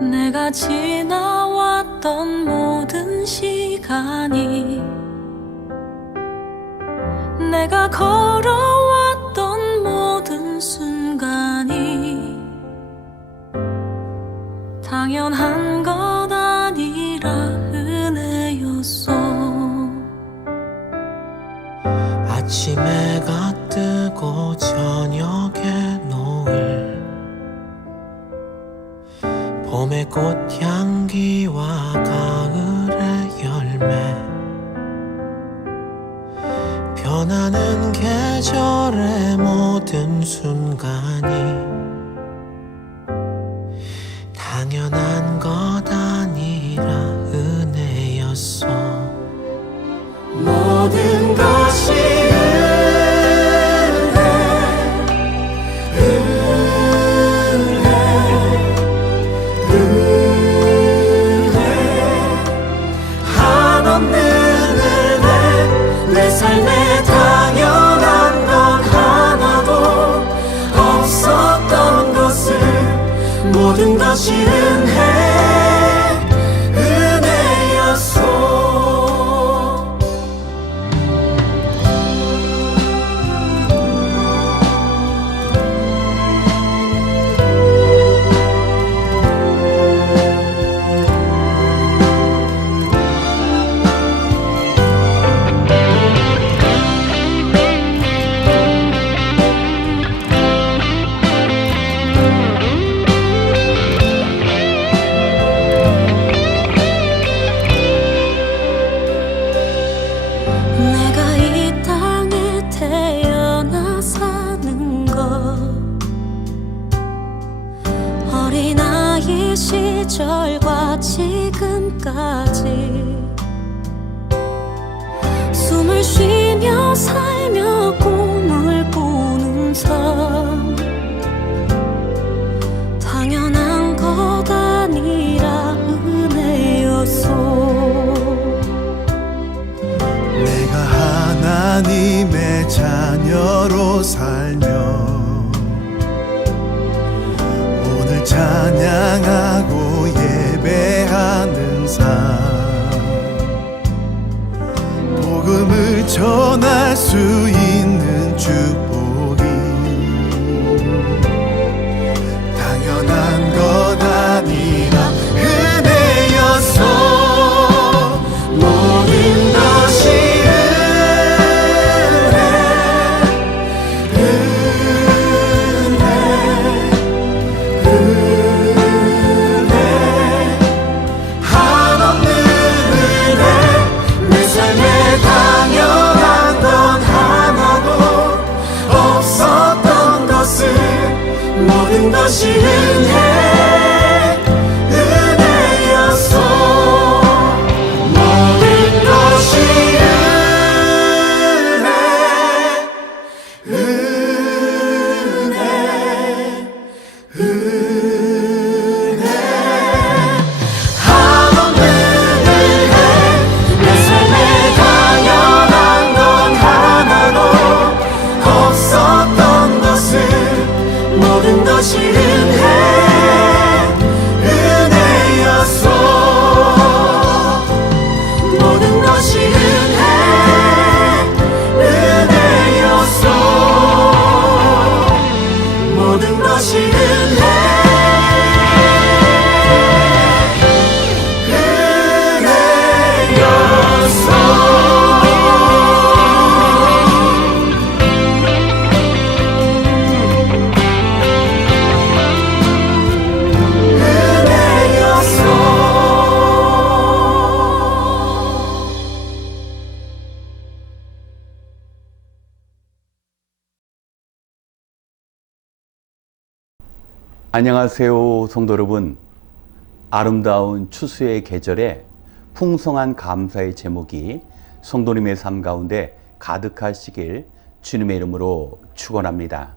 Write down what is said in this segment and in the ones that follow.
내가 지나왔던 모든 시간이, 내가 걸어왔던 모든 순간이 당연한 것 아니라 은혜였어. 아침 해가 뜨고 저녁에 노을, 봄의 꽃향기와 가을의 열매, 변하는 계절의 모든 순간이 당연한 것 아니라 은혜였어. 모든 것이 한없는 은혜, 내 삶에 당연한 건 하나도 없었던 것을, 모든 것이 은혜였어. 내가 이 땅에 태어나 사는 것, 어린아이 시절과 지금까지 숨을 쉬며 살며 꿈을 꾸는 삶, 당연한 것 아니라 은혜였어. 내가 하나님의 자녀로 살며 오늘 찬양하고 예배하는 삶, 복음을 전할 수 있는 축복이 당연한 것 아니라 은혜였어. 모든 것이 모든 것이 은혜였어. 모든 것이 은혜. 한없는 은혜, 내 삶에 당연한 건 하나도 없었던 것을, 모든 것이 은혜였어. 모든 것이 은혜였어. 모든 것이 안녕하세요, 성도 여러분. 아름다운 추수의 계절에 풍성한 감사의 제목이 성도님의 삶 가운데 가득하시길 주님의 이름으로 축원합니다.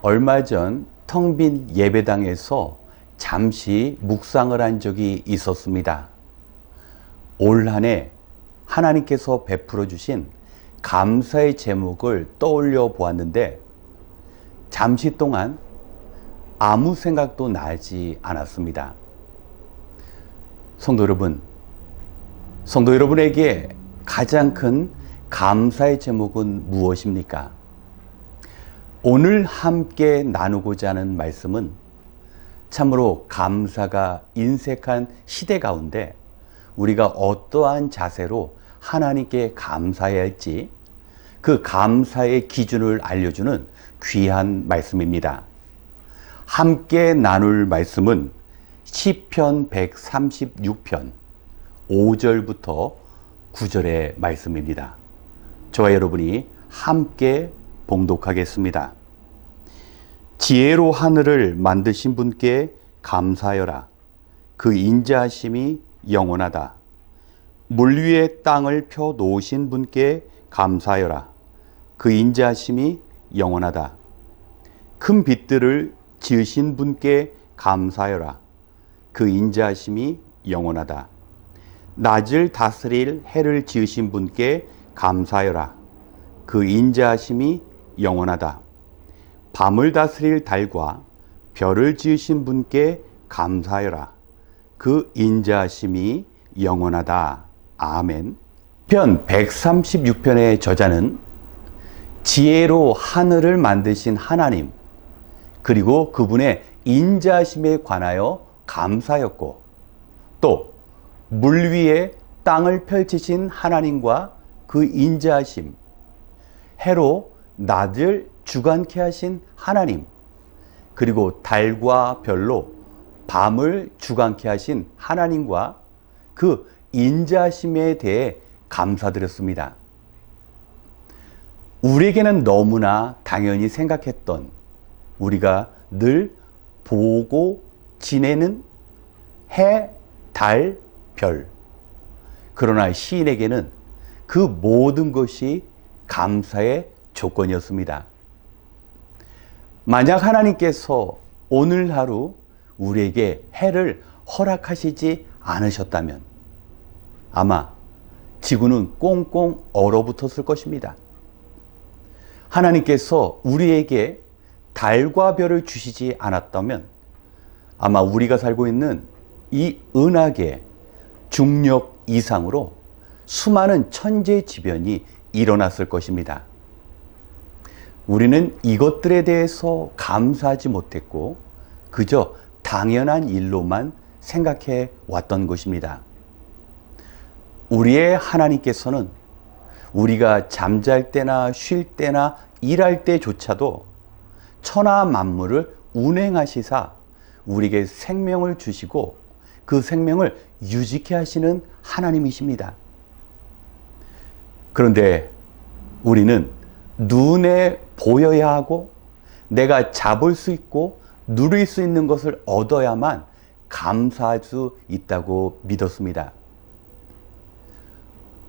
얼마 전 텅 빈 예배당에서 잠시 묵상을 한 적이 있었습니다. 올 한 해 하나님께서 베풀어 주신 감사의 제목을 떠올려 보았는데, 잠시 동안 아무 생각도 나지 않았습니다. 성도 여러분에게 가장 큰 감사의 제목은 무엇입니까? 오늘 함께 나누고자 하는 말씀은 참으로 감사가 인색한 시대 가운데 우리가 어떠한 자세로 하나님께 감사해야 할지 그 감사의 기준을 알려주는 귀한 말씀입니다. 함께 나눌 말씀은 시편 136편 5절부터 9절의 말씀입니다. 저와 여러분이 함께 봉독하겠습니다. 지혜로 하늘을 만드신 분께 감사하여라. 그 인자하심이 영원하다. 물 위에 땅을 펴 놓으신 분께 감사하여라. 그 인자하심이 영원하다. 큰 빛들을 지으신 분께 감사하여라. 그 인자하심이 영원하다. 낮을 다스릴 해를 지으신 분께 감사하여라. 그 인자하심이 영원하다. 밤을 다스릴 달과 별을 지으신 분께 감사하여라. 그 인자하심이 영원하다. 아멘. 편 136편의 저자는 지혜로 하늘을 만드신 하나님, 그리고 그분의 인자하심에 관하여 감사였고, 또 물 위에 땅을 펼치신 하나님과 그 인자하심, 해로 낮을 주관케 하신 하나님, 그리고 달과 별로 밤을 주관케 하신 하나님과 그 인자하심에 대해 감사드렸습니다. 우리에게는 너무나 당연히 생각했던, 우리가 늘 보고 지내는 해, 달, 별. 그러나 시인에게는 그 모든 것이 감사의 조건이었습니다. 만약 하나님께서 오늘 하루 우리에게 해를 허락하시지 않으셨다면 아마 지구는 꽁꽁 얼어붙었을 것입니다. 하나님께서 우리에게 달과 별을 주시지 않았다면 아마 우리가 살고 있는 이 은하계 중력 이상으로 수많은 천재지변이 일어났을 것입니다. 우리는 이것들에 대해서 감사하지 못했고 그저 당연한 일로만 생각해 왔던 것입니다. 우리의 하나님께서는 우리가 잠잘 때나 쉴 때나 일할 때조차도 천하 만물을 운행하시사 우리에게 생명을 주시고 그 생명을 유지케 하시는 하나님이십니다. 그런데 우리는 눈에 보여야 하고 내가 잡을 수 있고 누릴 수 있는 것을 얻어야만 감사할 수 있다고 믿었습니다.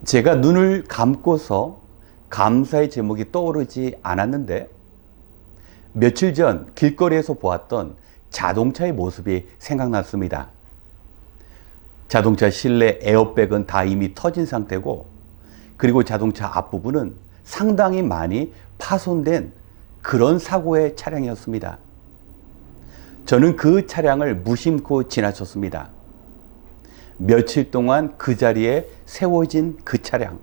제가 눈을 감고서 감사의 제목이 떠오르지 않았는데 며칠 전 길거리에서 보았던 자동차의 모습이 생각났습니다. 자동차 실내 에어백은 다 이미 터진 상태고 그리고 자동차 앞부분은 상당히 많이 파손된 그런 사고의 차량이었습니다. 저는 그 차량을 무심코 지나쳤습니다. 며칠 동안 그 자리에 세워진 그 차량.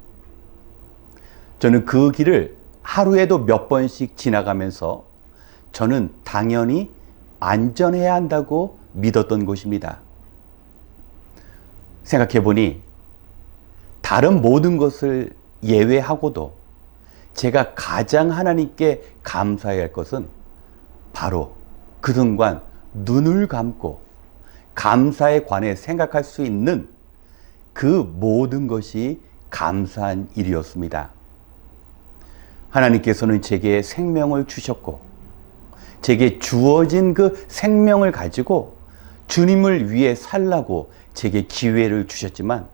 저는 그 길을 하루에도 몇 번씩 지나가면서 저는 당연히 안전해야 한다고 믿었던 것입니다. 생각해 보니 다른 모든 것을 예외하고도 제가 가장 하나님께 감사해야 할 것은 바로 그 순간 눈을 감고 감사에 관해 생각할 수 있는 그 모든 것이 감사한 일이었습니다. 하나님께서는 제게 생명을 주셨고 제게 주어진 그 생명을 가지고 주님을 위해 살라고 제게 기회를 주셨지만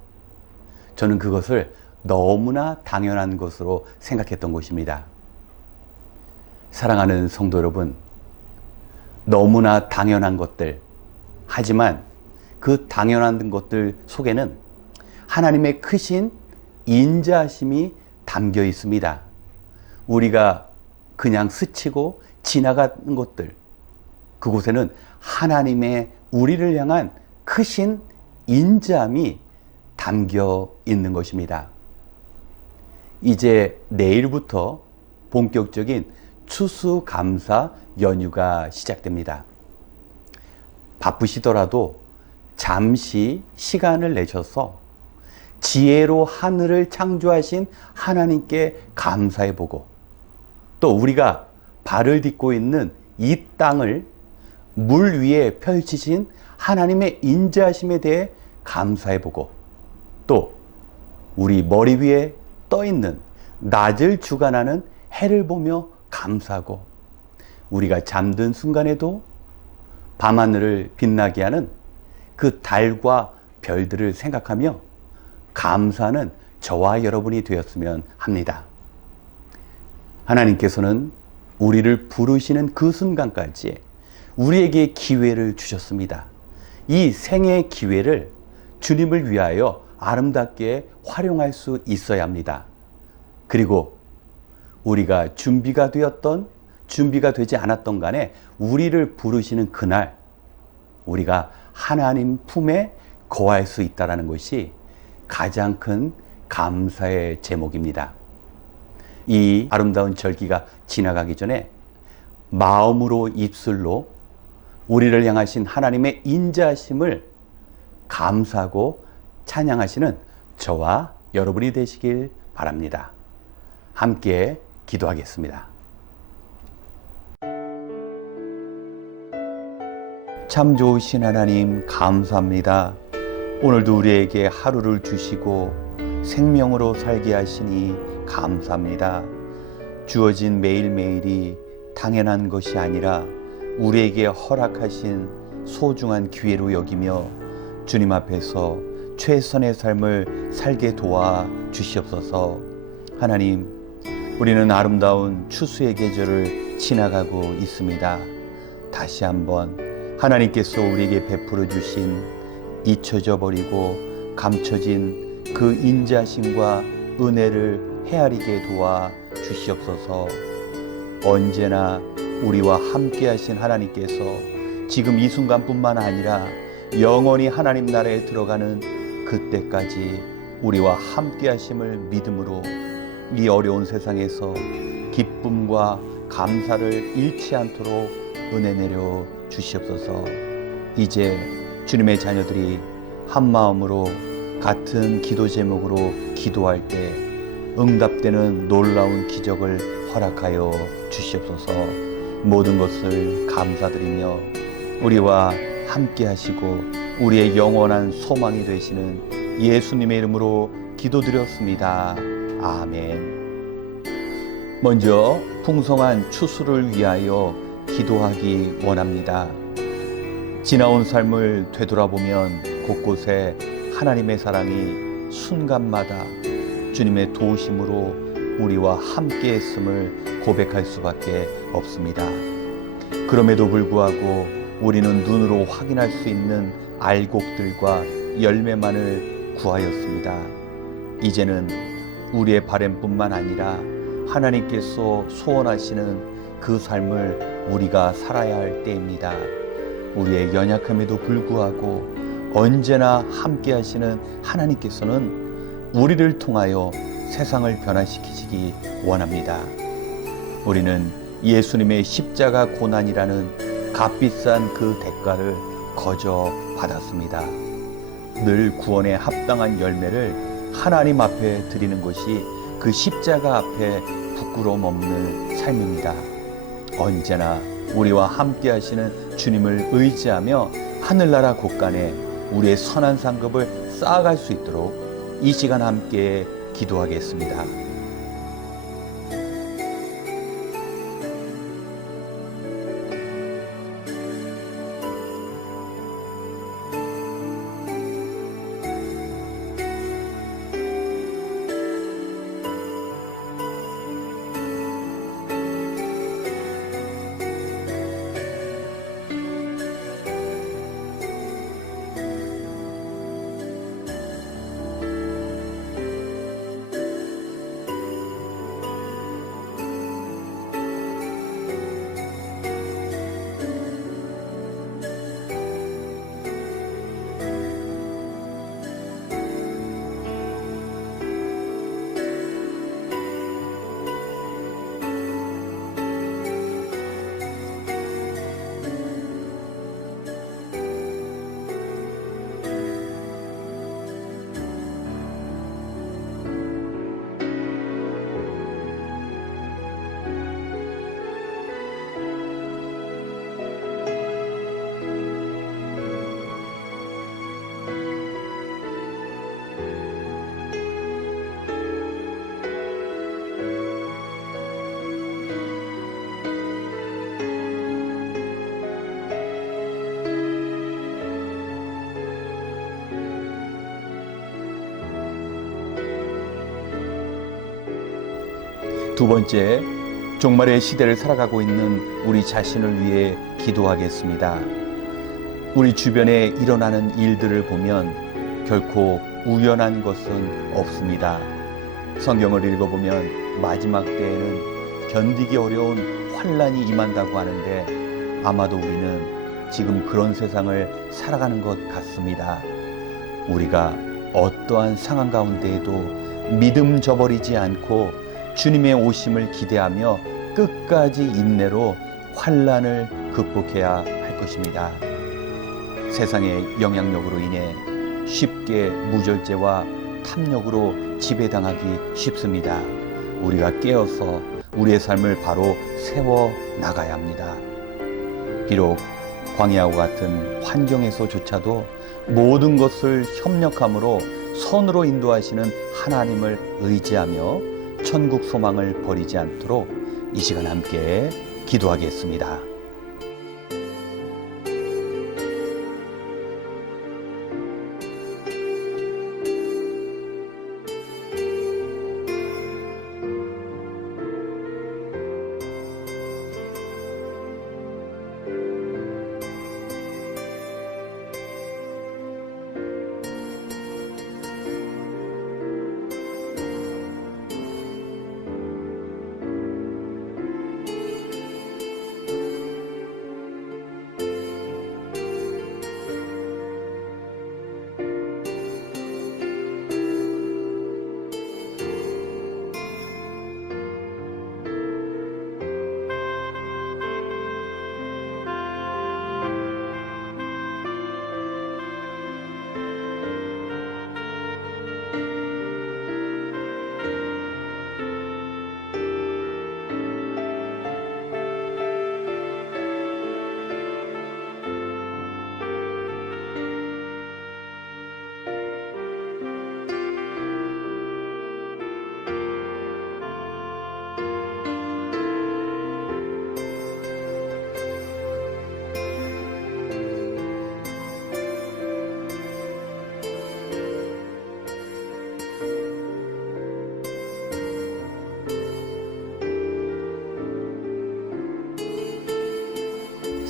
저는 그것을 너무나 당연한 것으로 생각했던 것입니다. 사랑하는 성도 여러분, 너무나 당연한 것들, 하지만 그 당연한 것들 속에는 하나님의 크신 인자하심이 담겨 있습니다. 우리가 그냥 스치고 지나가는 것들, 그곳에는 하나님의 우리를 향한 크신 인자함이 담겨 있는 것입니다. 이제 내일부터 본격적인 추수감사 연휴가 시작됩니다. 바쁘시더라도 잠시 시간을 내셔서 지혜로 하늘을 창조하신 하나님께 감사해보고, 또 우리가 발을 딛고 있는 이 땅을 물 위에 펼치신 하나님의 인자하심에 대해 감사해보고, 또 우리 머리 위에 떠있는 낮을 주관하는 해를 보며 감사하고, 우리가 잠든 순간에도 밤하늘을 빛나게 하는 그 달과 별들을 생각하며 감사하는 저와 여러분이 되었으면 합니다. 하나님께서는 우리를 부르시는 그 순간까지 우리에게 기회를 주셨습니다. 이 생의 기회를 주님을 위하여 아름답게 활용할 수 있어야 합니다. 그리고 우리가 준비가 되었던, 준비가 되지 않았던 간에 우리를 부르시는 그날 우리가 하나님 품에 거할 수 있다는 것이 가장 큰 감사의 제목입니다. 이 아름다운 절기가 지나가기 전에 마음으로, 입술로 우리를 향하신 하나님의 인자하심을 감사하고 찬양하시는 저와 여러분이 되시길 바랍니다. 함께 기도하겠습니다. 참 좋으신 하나님, 감사합니다. 오늘도 우리에게 하루를 주시고 생명으로 살게 하시니 감사합니다. 주어진 매일매일이 당연한 것이 아니라 우리에게 허락하신 소중한 기회로 여기며 주님 앞에서 최선의 삶을 살게 도와 주시옵소서. 하나님, 우리는 아름다운 추수의 계절을 지나가고 있습니다. 다시 한번 하나님께서 우리에게 베풀어 주신 잊혀져 버리고 감춰진 그 인자심과 은혜를 헤아리게 도와 주시옵소서. 언제나 우리와 함께 하신 하나님께서 지금 이 순간뿐만 아니라 영원히 하나님 나라에 들어가는 그때까지 우리와 함께 하심을 믿음으로 이 어려운 세상에서 기쁨과 감사를 잃지 않도록 은혜 내려 주시옵소서. 이제 주님의 자녀들이 한 마음으로 같은 기도 제목으로 기도할 때 응답되는 놀라운 기적을 허락하여 주시옵소서. 모든 것을 감사드리며 우리와 함께 하시고 우리의 영원한 소망이 되시는 예수님의 이름으로 기도드렸습니다. 아멘. 먼저 풍성한 추수를 위하여 기도하기 원합니다. 지나온 삶을 되돌아보면 곳곳에 하나님의 사랑이 순간마다 주님의 도우심으로 우리와 함께 했음을 고백할 수밖에 없습니다. 그럼에도 불구하고 우리는 눈으로 확인할 수 있는 알곡들과 열매만을 구하였습니다. 이제는 우리의 바램뿐만 아니라 하나님께서 소원하시는 그 삶을 우리가 살아야 할 때입니다. 우리의 연약함에도 불구하고 언제나 함께 하시는 하나님께서는 우리를 통하여 세상을 변화시키시기 원합니다. 우리는 예수님의 십자가 고난이라는 값비싼 그 대가를 거저 받았습니다. 늘 구원에 합당한 열매를 하나님 앞에 드리는 것이 그 십자가 앞에 부끄러움 없는 삶입니다. 언제나 우리와 함께 하시는 주님을 의지하며 하늘나라 곳간에 우리의 선한 상급을 쌓아갈 수 있도록 이 시간 함께 기도하겠습니다. 두 번째, 종말의 시대를 살아가고 있는 우리 자신을 위해 기도하겠습니다. 우리 주변에 일어나는 일들을 보면 결코 우연한 것은 없습니다. 성경을 읽어보면 마지막 때에는 견디기 어려운 환난이 임한다고 하는데 아마도 우리는 지금 그런 세상을 살아가는 것 같습니다. 우리가 어떠한 상황 가운데에도 믿음 저버리지 않고 주님의 오심을 기대하며 끝까지 인내로 환난을 극복해야 할 것입니다. 세상의 영향력으로 인해 쉽게 무절제와 탐욕으로 지배당하기 쉽습니다. 우리가 깨어서 우리의 삶을 바로 세워 나가야 합니다. 비록 광야와 같은 환경에서조차도 모든 것을 협력함으로 선으로 인도하시는 하나님을 의지하며 천국 소망을 버리지 않도록 이 시간 함께 기도하겠습니다.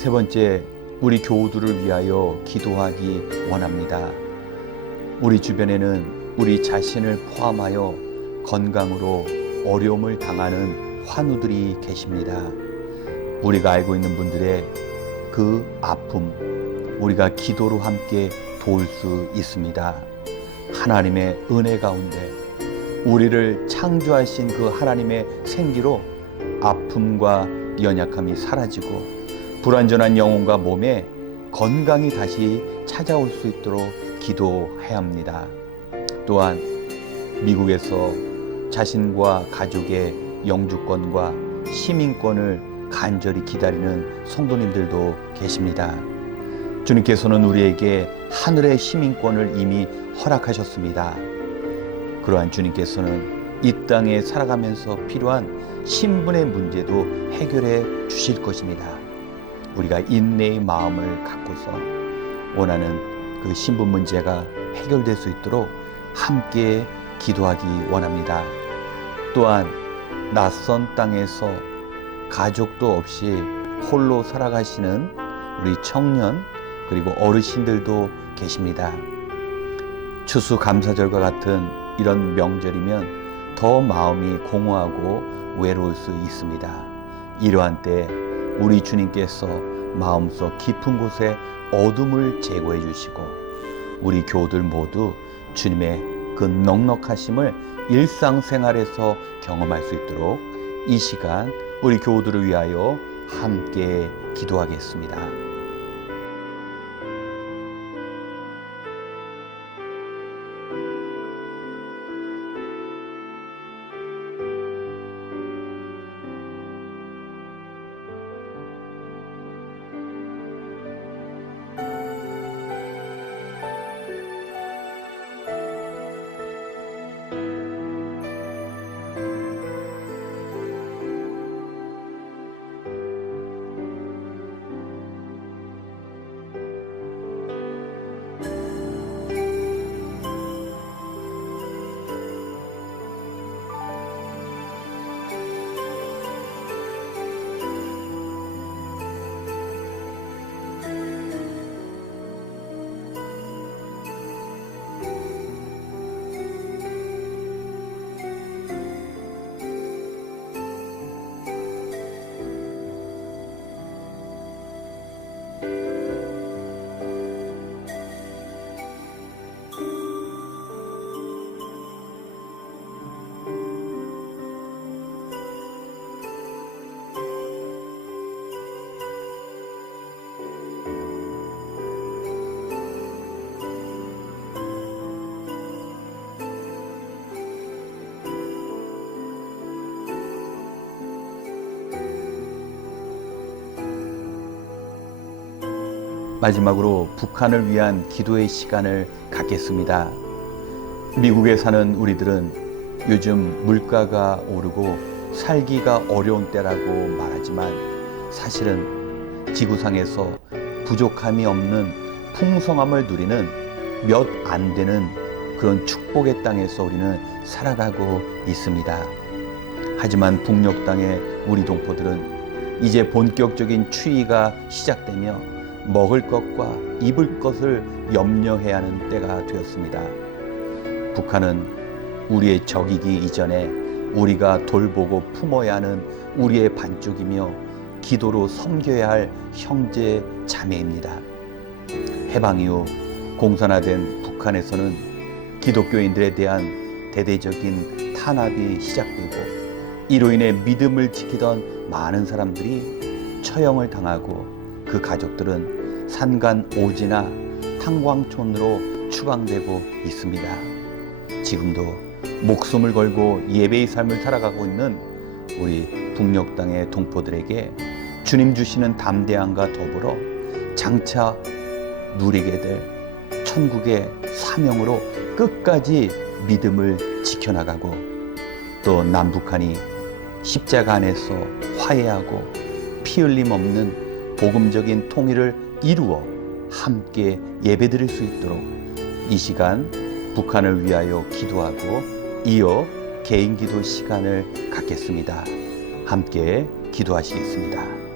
세 번째, 우리 교우들을 위하여 기도하기 원합니다. 우리 주변에는 우리 자신을 포함하여 건강으로 어려움을 당하는 환우들이 계십니다. 우리가 알고 있는 분들의 그 아픔, 우리가 기도로 함께 도울 수 있습니다. 하나님의 은혜 가운데 우리를 창조하신 그 하나님의 생기로 아픔과 연약함이 사라지고 불완전한 영혼과 몸에 건강이 다시 찾아올 수 있도록 기도해야 합니다. 또한 미국에서 자신과 가족의 영주권과 시민권을 간절히 기다리는 성도님들도 계십니다. 주님께서는 우리에게 하늘의 시민권을 이미 허락하셨습니다. 그러한 주님께서는 이 땅에 살아가면서 필요한 신분의 문제도 해결해 주실 것입니다. 우리가 인내의 마음을 갖고서 원하는 그 신분 문제가 해결될 수 있도록 함께 기도하기 원합니다. 또한 낯선 땅에서 가족도 없이 홀로 살아가시는 우리 청년 그리고 어르신들도 계십니다. 추수감사절과 같은 이런 명절이면 더 마음이 공허하고 외로울 수 있습니다. 이러한 때 우리 주님께서 마음속 깊은 곳에 어둠을 제거해 주시고 우리 교우들 모두 주님의 그 넉넉하심을 일상생활에서 경험할 수 있도록 이 시간 우리 교우들을 위하여 함께 기도하겠습니다. 마지막으로 북한을 위한 기도의 시간을 갖겠습니다. 미국에 사는 우리들은 요즘 물가가 오르고 살기가 어려운 때라고 말하지만 사실은 지구상에서 부족함이 없는 풍성함을 누리는 몇 안 되는 그런 축복의 땅에서 우리는 살아가고 있습니다. 하지만 북녘 땅의 우리 동포들은 이제 본격적인 추위가 시작되며 먹을 것과 입을 것을 염려해야 하는 때가 되었습니다. 북한은 우리의 적이기 이전에 우리가 돌보고 품어야 하는 우리의 반쪽이며 기도로 섬겨야 할 형제 자매입니다. 해방 이후 공산화된 북한에서는 기독교인들에 대한 대대적인 탄압이 시작되고 이로 인해 믿음을 지키던 많은 사람들이 처형을 당하고 그 가족들은 산간 오지나 탄광촌으로 추방되고 있습니다. 지금도 목숨을 걸고 예배의 삶을 살아가고 있는 우리 북녘 땅의 동포들에게 주님 주시는 담대함과 더불어 장차 누리게 될 천국의 사명으로 끝까지 믿음을 지켜나가고 또 남북한이 십자가 안에서 화해하고 피 흘림 없는 복음적인 통일을 이루어 함께 예배드릴 수 있도록 이 시간 북한을 위하여 기도하고 이어 개인 기도 시간을 갖겠습니다. 함께 기도하시겠습니다.